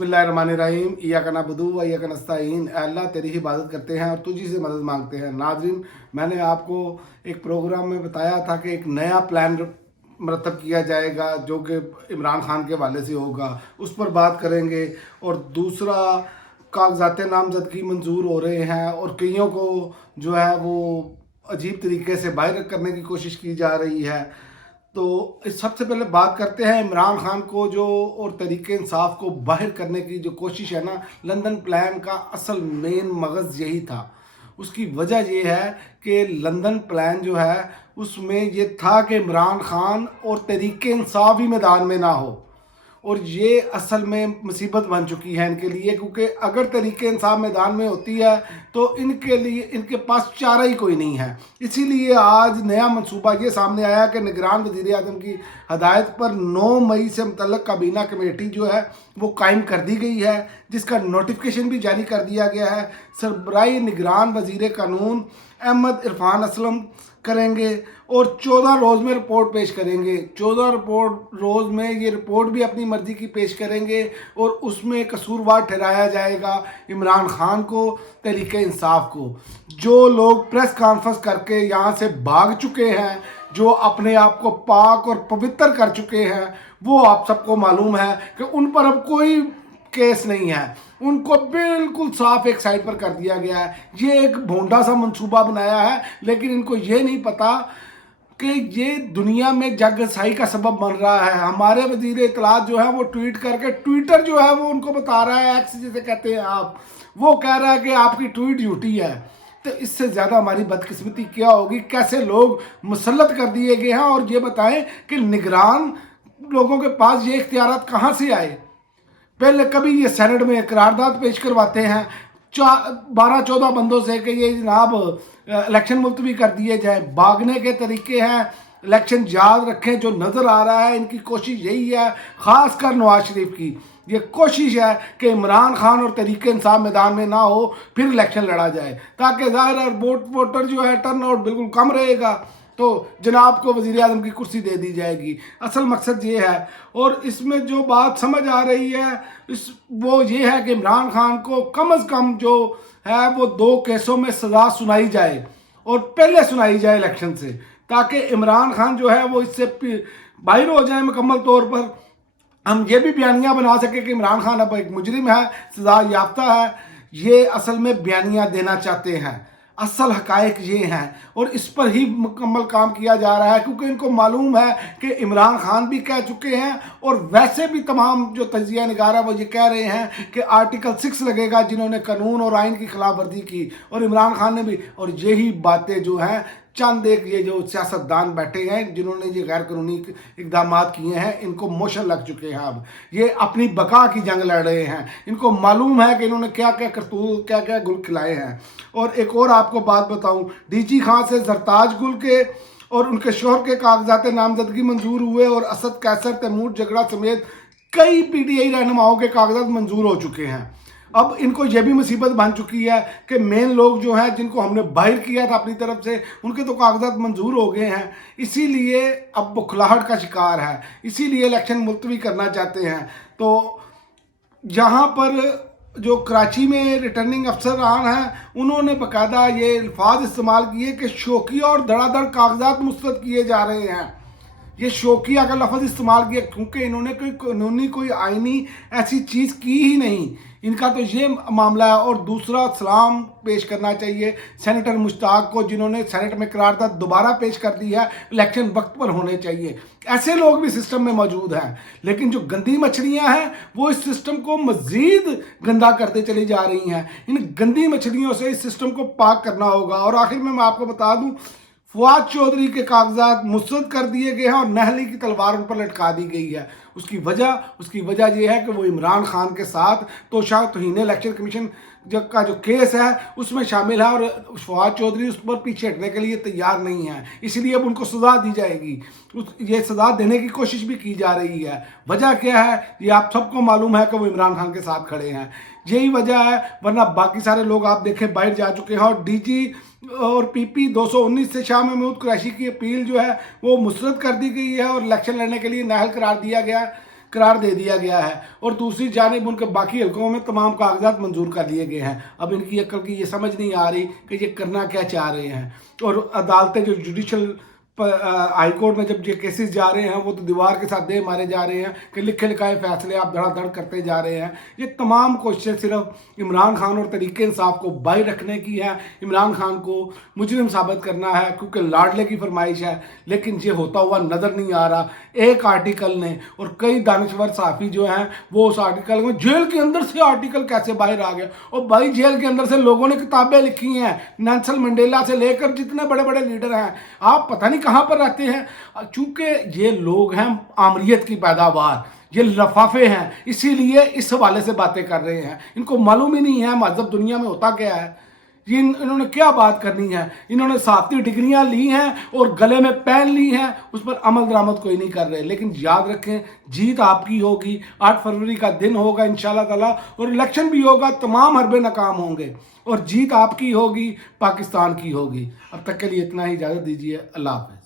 बिस्मिल्लाहिर्रहमानिर्रहीम इय्याका नअबुदु व इय्याका नस्तईन। अल्लाह तेरी ही इबादत करते हैं और तुझी से मदद मांगते हैं। नाज़रीन, मैंने आपको एक प्रोग्राम में बताया था कि एक नया प्लान मरतब किया जाएगा जो कि इमरान खान के हवाले से होगा, उस पर बात करेंगे। और दूसरा, कागजात नामजदगी मंजूर हो रहे हैं और कईयों को जो है वो अजीब तरीके से बाहर करने की कोशिश की जा रही है। तो इस सबसे पहले बात करते हैं इमरान खान को जो और तहरीक इंसाफ को बाहर करने की जो कोशिश है ना, लंदन प्लान का असल मेन मगज़ यही था। उसकी वजह ये है कि लंदन प्लान जो है उसमें ये था कि इमरान खान और तहरीक इंसाफ ही मैदान में ना हो, और ये असल में मुसीबत बन चुकी है इनके लिए, क्योंकि अगर तहरीक इंसाफ मैदान में होती है तो इनके लिए इनके पास चारा ही कोई नहीं है। इसीलिए आज नया मंसूबा ये सामने आया कि निगरान वज़ीर आज़म की हदायत पर 9 मई से मुतल्लक़ काबीना कमेटी जो है वो कायम कर दी गई है, जिसका नोटिफिकेशन भी जारी कर दिया गया है। सरबराही निगरान वज़ीर कानून अहमद इरफान असलम करेंगे और 14 रोज़ में रिपोर्ट पेश करेंगे। 14 रोज़ में ये रिपोर्ट भी अपनी मर्ज़ी की पेश करेंगे और उसमें कसूरवार ठहराया जाएगा इमरान खान को, तहरीक इंसाफ को। जो लोग प्रेस कॉन्फ्रेंस करके यहाँ से भाग चुके हैं, जो अपने आप को पाक और पवित्र कर चुके हैं, वो आप सबको मालूम है कि उन पर अब कोई केस नहीं है। उनको बिल्कुल साफ एक साइड पर कर दिया गया है। ये एक भोंडा सा मंसूबा बनाया है, लेकिन इनको ये नहीं पता कि ये दुनिया में जगसाई का सबब बन रहा है। हमारे वजीर इत्तलात जो है वो ट्वीट करके, ट्विटर जो है वो उनको बता रहा है, एक्स जिसे कहते हैं आप, वो कह रहा है कि आपकी ट्वीट झूठी है। तो इससे ज़्यादा हमारी बदकिस्मती क्या होगी? कैसे लोग मुसल्लत कर दिए गए हैं। और ये बताएं कि निगरान लोगों के पास ये इख्तियारात कहाँ से आए? पहले कभी ये सेनेट में करारदाद पेश करवाते हैं 12-14 बंदों से कि ये जनाब इलेक्शन मुलतवी कर दिए जाए। भागने के तरीके हैं, इलेक्शन याद रखें। जो नज़र आ रहा है इनकी कोशिश यही है, ख़ासकर नवाज शरीफ की ये कोशिश है कि इमरान खान और तहरीक इंसाफ मैदान में ना हो, फिर इलेक्शन लड़ा जाए, ताकि ज़ाहिर है वोटर जो है टर्न आउट बिल्कुल कम रहेगा, तो जनाब को वज़ीर आज़म की कुर्सी दे दी जाएगी। असल मकसद ये है। और इसमें जो बात समझ आ रही है वो ये है कि इमरान खान को कम अज़ कम जो है वो 2 केसों में सज़ा सुनाई जाए, और पहले सुनाई जाए इलेक्शन से, ताकि इमरान खान जो है वो इससे बाहर हो जाए मुकम्मल तौर पर। हम ये भी बयानियाँ बना सके कि इमरान खान अब एक मुजरिम है, सज़ा याफ्ता है। ये असल में बयानियाँ देना चाहते हैं, असल हकायक ये हैं, और इस पर ही मुकम्मल काम किया जा रहा है, क्योंकि इनको मालूम है कि इमरान खान भी कह चुके हैं और वैसे भी तमाम जो तजिया निगार है वो ये कह रहे हैं कि आर्टिकल 6 लगेगा जिन्होंने कानून और आइन की खिलाफ वर्जी की, और इमरान खान ने भी। और यही बातें जो हैं चंद एक ये जो सियासतदान बैठे हैं जिन्होंने ये गैर कानूनी इकदाम किए हैं, इनको मोशन लग चुके हैं। अब ये अपनी बका की जंग लड़ रहे हैं। इनको मालूम है कि इन्होंने क्या क्या करतूत, क्या क्या गुल खिलाए हैं। और एक और आपको बात बताऊं, डीजी खान से जरताज गुल के और उनके शोहर के कागजात नामजदगी मंजूर हुए, और असद कैसर, तैमूर जगड़ा समेत कई PTI रहनुमाओं के कागजात मंजूर हो चुके हैं। अब इनको यह भी मुसीबत बन चुकी है कि मेन लोग जो हैं जिनको हमने बाहर किया था अपनी तरफ से, उनके तो कागजात मंजूर हो गए हैं। इसीलिए अब बुखलाहट का शिकार है, इसीलिए इलेक्शन मुलतवी करना चाहते हैं। तो यहाँ पर जो कराची में रिटर्निंग अफसरान हैं उन्होंने बाकायदा ये अल्फाज इस्तेमाल किए कि शौकिया और धड़ाधड़ कागजात मुस्तरद किए जा रहे हैं। ये शौकिया का लफ्ज़ इस्तेमाल किया क्योंकि इन्होंने कोई कानूनी, कोई आइनी ऐसी चीज़ की ही नहीं। इनका तो ये मामला है। और दूसरा, सलाम पेश करना चाहिए सेनेटर मुश्ताक को, जिन्होंने सेनेट में करारदाद दोबारा पेश कर दी है। इलेक्शन वक्त पर होने चाहिए। ऐसे लोग भी सिस्टम में मौजूद हैं, लेकिन जो गंदी मछलियां हैं वो इस सिस्टम को मज़ीद गंदा करते चली जा रही हैं। इन गंदी मछलियों से इस सिस्टम को पाक करना होगा। और आखिर में मैं आपको बता दूं, फवाद चौधरी के कागजात मुस्तरद कर दिए गए हैं और नहली की तलवार उन पर लटका दी गई है। उसकी वजह यह है कि वो इमरान खान के साथ तौहीन इलेक्शन कमीशन का जो केस है उसमें शामिल है, और फवाद चौधरी उस पर पीछे हटने के लिए तैयार नहीं है। इसलिए अब उनको सज़ा दी जाएगी। ये सज़ा देने की कोशिश भी की जा रही है। वजह क्या है ये आप सबको मालूम है कि वो इमरान खान के साथ खड़े हैं। यही वजह है, वरना बाकी सारे लोग आप देखें बाहर जा चुके हैं। और DG और PP 219 से शाह महमूद कुरैशी की अपील जो है वो मुस्तरद कर दी गई है, और इलेक्शन लड़ने के लिए नाअहल करार दिया गया। करार दे दिया गया है और दूसरी जानिब उनके बाकी हल्कों में तमाम कागजात मंजूर कर लिए गए हैं। अब इनकी अक्ल की ये समझ नहीं आ रही कि ये करना क्या चाह रहे हैं। और अदालतें जो जुडिशल हाई कोर्ट में जब ये केसेस जा रहे हैं वो तो दीवार के साथ दे मारे जा रहे हैं कि लिखे लिखाए फैसले आप धड़ाधड़ करते जा रहे हैं। ये तमाम कोशिशें सिर्फ इमरान खान और तरीके इंसाफ को बाहर रखने की है, इमरान खान को मुजरिम साबित करना है, क्योंकि लाडले की फरमाइश है। लेकिन ये होता हुआ नज़र नहीं आ रहा। एक आर्टिकल ने और कई दानिश्वर सहाफ़ी जो हैं वो उस आर्टिकल में जेल के अंदर से आर्टिकल कैसे बाहर आ गया। और भाई जेल के अंदर से लोगों ने किताबें लिखी हैं, नेल्सन मंडेला से लेकर जितने बड़े बड़े लीडर हैं, आप पता नहीं कहाँ पर रहते हैं। चूंकि ये लोग हैं आमरीत की पैदावार, ये लफाफे हैं, इसीलिए इस हवाले से बातें कर रहे हैं। इनको मालूम ही नहीं है मजहब दुनिया में होता क्या है। ये इन्होंने क्या बात करनी है। इन्होंने साफ्ती डिग्रियां ली हैं और गले में पहन ली हैं, उस पर अमल दरामद कोई नहीं कर रहे। लेकिन याद रखें, जीत आपकी होगी। 8 फरवरी का दिन होगा इंशाल्लाह ताला, और इलेक्शन भी होगा, तमाम हरबे नाकाम होंगे और जीत आपकी होगी, पाकिस्तान की होगी। अब तक के लिए इतना ही, इजाज़त दीजिए। अल्लाह हाफ़िज़।